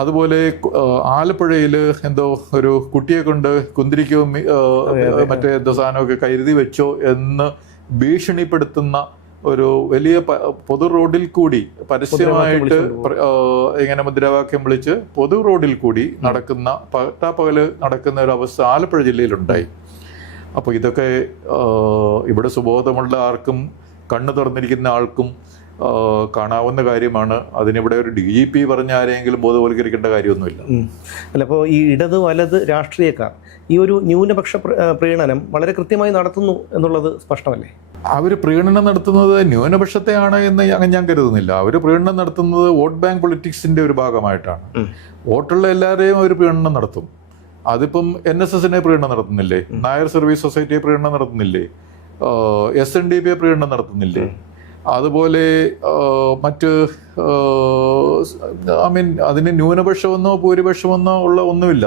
അതുപോലെ ആലപ്പുഴയിൽ എന്തോ ഒരു കുട്ടിയെ കൊണ്ട് കുന്തിരിക്കവും മറ്റേ എന്തോ സാധനമൊക്കെ കരുതി വെച്ചോ എന്ന് ഭീഷണിപ്പെടുത്തുന്ന ഒരു വലിയ പൊതു റോഡിൽ കൂടി പരസ്യമായിട്ട് ഇങ്ങനെ മുദ്രാവാക്യം വിളിച്ച് പൊതു റോഡിൽ കൂടി നടക്കുന്ന പട്ടാപ്പകല് നടക്കുന്ന ഒരു അവസ്ഥ ആലപ്പുഴ ജില്ലയിലുണ്ടായി. അപ്പോൾ ഇതൊക്കെ ഇവിടെ സുബോധമുള്ള ആർക്കും കണ്ണു തുറന്നിരിക്കുന്ന ആൾക്കും കാണാവുന്ന കാര്യമാണ്. അതിനിവിടെ ഒരു DGP പറഞ്ഞ ആരെങ്കിലും ബോധവൽക്കരിക്കേണ്ട കാര്യമൊന്നുമില്ല. അല്ല, അപ്പോൾ ഈ ഇടത് വലത് രാഷ്ട്രീയക്കാർ ഈ ഒരു ന്യൂനപക്ഷ പ്രീണനം വളരെ കൃത്യമായി നടത്തുന്നു എന്നുള്ളത് സ്പഷ്ടമല്ലേ? അവർ പ്രീണനം നടത്തുന്നത് ന്യൂനപക്ഷത്തെയാണ് എന്ന് ഞാൻ കരുതുന്നില്ല. അവർ പ്രീണനം നടത്തുന്നത് വോട്ട് ബാങ്ക് പൊളിറ്റിക്സിന്റെ ഒരു ഭാഗമായിട്ടാണ്. വോട്ടുള്ള എല്ലാവരെയും അവർ പ്രീണനം നടത്തും. അതിപ്പം NSSനെ പ്രീണനം നടത്തുന്നില്ലേ, നായർ സർവീസ് സൊസൈറ്റിയെ പ്രീണനം നടത്തുന്നില്ലേ, SNDP പ്രീണനം നടത്തുന്നില്ലേ, അതുപോലെ മറ്റ് അതിന് ന്യൂനപക്ഷമെന്നോ ഭൂരിപക്ഷമെന്നോ ഉള്ള ഒന്നുമില്ല.